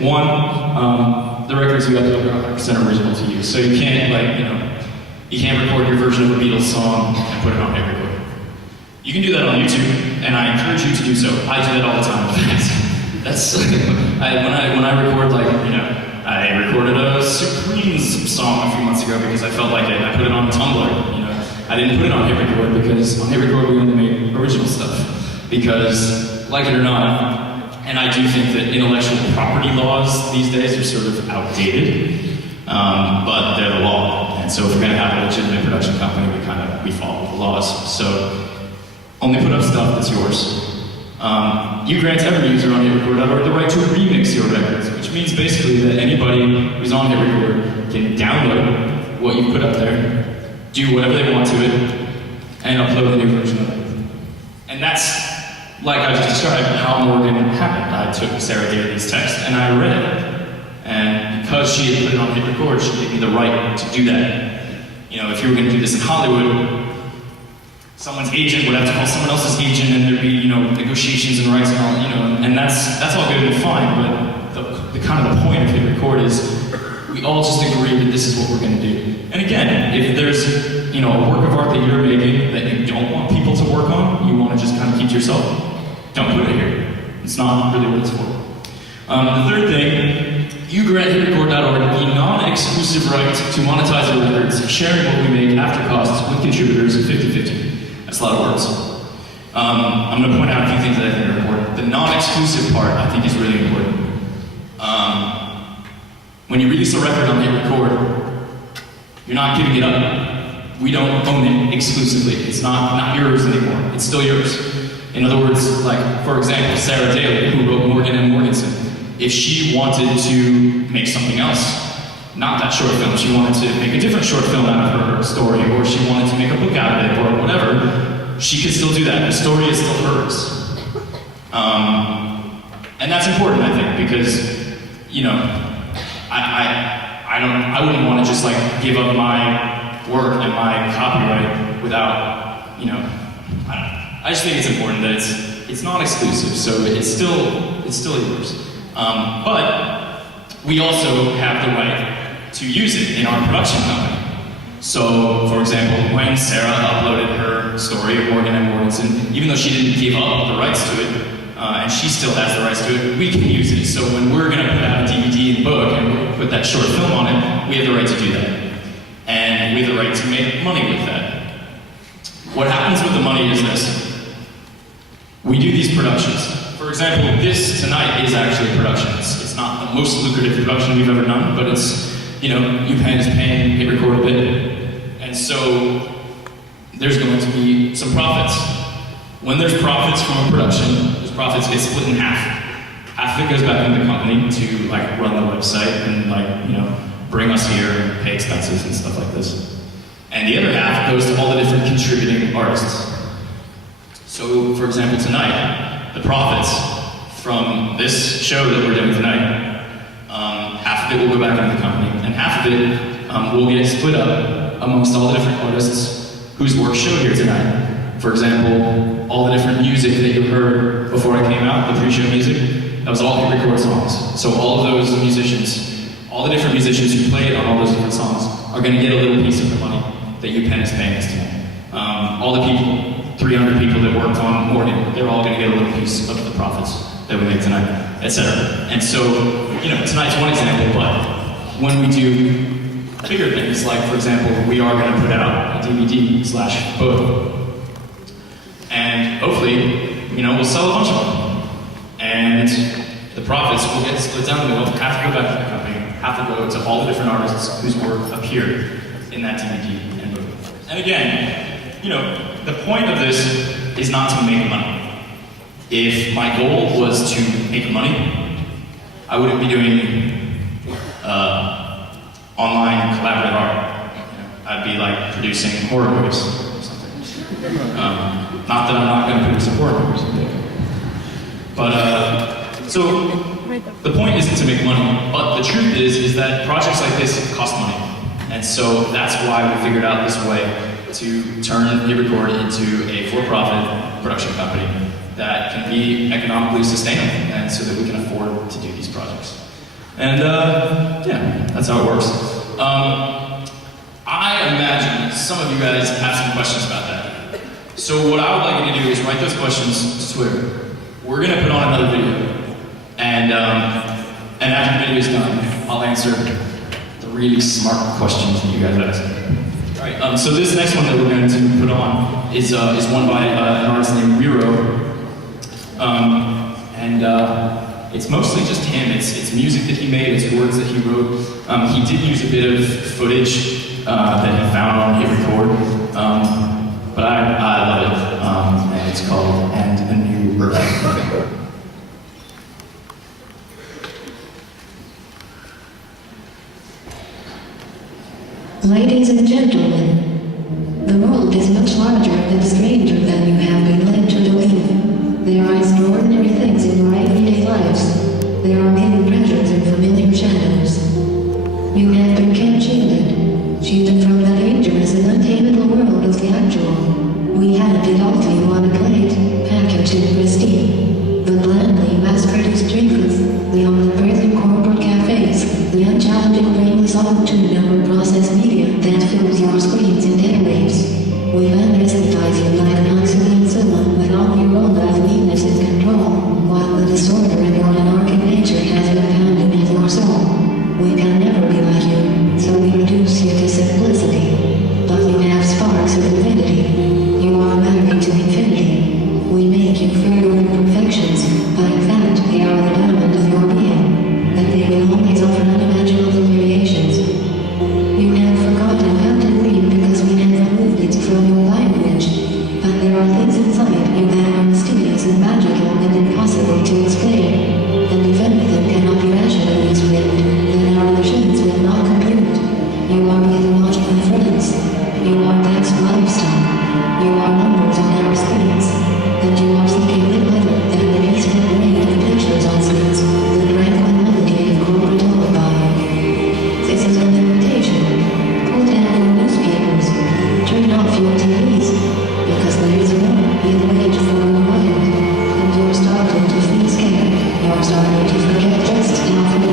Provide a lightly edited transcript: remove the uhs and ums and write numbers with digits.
One, the records you have to be 100% original to you. So you can't, like, you can't record your version of a Beatles song and put it on a record. You can do that on YouTube, and I encourage you to do so. I do that all the time. That's when I record, like, I recorded a Supremes song a few months ago because I felt like it, and I put it on Tumblr. I didn't put it on HitRecord because on HitRecord we only make original stuff. Because, like it or not, and I do think that intellectual property laws these days are sort of outdated, but they're the law. And so if we're going to have a legitimate production company, we follow the laws. So only put up stuff that's yours. You grant every user on HitRecord.org the right to remix your records, which means basically that anybody who's on HitRecord can download what you put up there, do whatever they want to it, and upload a new version of it. And that's, like I just described, how Morgan happened. I took Sarah Daly's text and I read it. And because she had put it on HitRecord, she gave me the right to do that. If you were going to do this in Hollywood, someone's agent would have to call someone else's agent, and there'd be, negotiations and rights and all, and that's all good and fine. But the kind of the point of HitRecord is we all just agree that this is what we're going to do. And again, if there's a work of art that you're making that you don't want people to work on, you want to just kind of keep to yourself, don't put it here. It's not really what it's for. The third thing, you grant HitRecord.org the non-exclusive right to monetize your records, sharing what we make after costs with contributors 50-50. That's a lot of words. I'm going to point out a few things that I think are important. The non-exclusive part, I think, is really important. When you release a record on HitRecord, you're not giving it up. We don't own it exclusively. It's not yours anymore. It's still yours. In other words, like, for example, Sarah Daly, who wrote Morgan and Morganson, if she wanted to make something else, not that short film, she wanted to make a different short film out of her story, or she wanted to make a book out of it, or whatever, she could still do that. The story is still hers. And that's important, I think, because, I wouldn't want to just, like, give up my work and my copyright without, I just think it's important that it's not exclusive, so it's still yours. But we also have the right to use it in our production company. So, for example, when Sarah uploaded her story of Morgan and Morganson, even though she didn't give up the rights to it, and she still has the rights to it, we can use it. So when we're going to put out a DVD and book and put that short film on it, we have the right to do that. And we have the right to make money with that. What happens with the money is this. We do these productions. For example, this tonight is actually a production. It's not the most lucrative production we've ever done, but it's, UPenn is paying HitRecord a bit. And so there's going to be some profits. When there's profits from a production, those profits get split in half. Half of it goes back into the company to, like, run the website and, like, bring us here and pay expenses and stuff like this. And the other half goes to all the different contributing artists. So, for example, tonight, the profits from this show that we're doing tonight, half of it will go back into the company, and half of it will get split up amongst all the different artists whose work showed here tonight. For example, all the different music that you heard before I came out, the pre-show music, that was all HitRecord songs. So all of those musicians, all the different musicians who played on all those different songs are going to get a little piece of the money that UPenn is paying us tonight. All the people, 300 people that worked on Morgan, they're all going to get a little piece of the profits that we make tonight, etc. And so, tonight's one example, but when we do bigger things, like, for example, we are going to put out a DVD/book, and hopefully, we'll sell a bunch of them. And the profits will get split down the middle, half to go back to the company, half to go to all the different artists whose work appeared in that DVD and book. And again, the point of this is not to make money. If my goal was to make money, I wouldn't be doing online collaborative art. I'd be, like, producing horror movies or something. Not that I'm not going to produce a horror movie. But, so, the point isn't to make money, but the truth is that projects like this cost money. And so that's why we figured out this way to turn HitRecord into a for-profit production company that can be economically sustainable, and so that we can afford to do these projects. And yeah, that's how it works. I imagine some of you guys have some questions about that. So what I would like you to do is write those questions to Twitter. We're gonna put on another video, and after the video is done, I'll answer the really smart questions that you guys ask. All right. So this next one that we're going to put on is one by an artist named Riro, and it's mostly just him. It's music that he made. It's words that he wrote. He did use a bit of footage that he found on Hit Record, but I love it. And it's called "And a New Earth." Ladies and gentlemen, the world is much larger and stranger than you have been led to believe. There are extraordinary things in your everyday lives. There are hidden treasures and familiar shadows. You have been kept shielded from the dangerous and untamable world of the actual. We handed it all to you on a plate, packaged in pristine, but blandly mass-produced trinkets, the omnipresent corporate cafes, the unchallenging brainless solitude of processed media that fills your screens and airwaves. We anesthetize you like an oxygen cylinder with all your own life neatness and control, while the disorder in your anarchic nature has been pounding at your soul. We can never be like you, so we reduce you to simplicity. But you have sparks of divinity. You are married to infinity. We make you fertile imperfections, but in fact they are the diamond of your being, and they will always offer unimaginable variations. You have forgotten how to read because we never moved it from your language, but there are things inside you that are mysterious and magical and impossible to explain, and if anything cannot be rationally explained, then our machines will not compute. You are getting watched by friends. You are taxed lifestyle. You are numbers on our screens, and you are seeking little other than the peaceful rain of pictures on screens, the tranquil melody of corporate lullaby. This is an invitation. Pull down your newspapers. Turn off your TVs, because there is more in wait for your mind, and you're starting to feel scared. You're starting to forget just enough.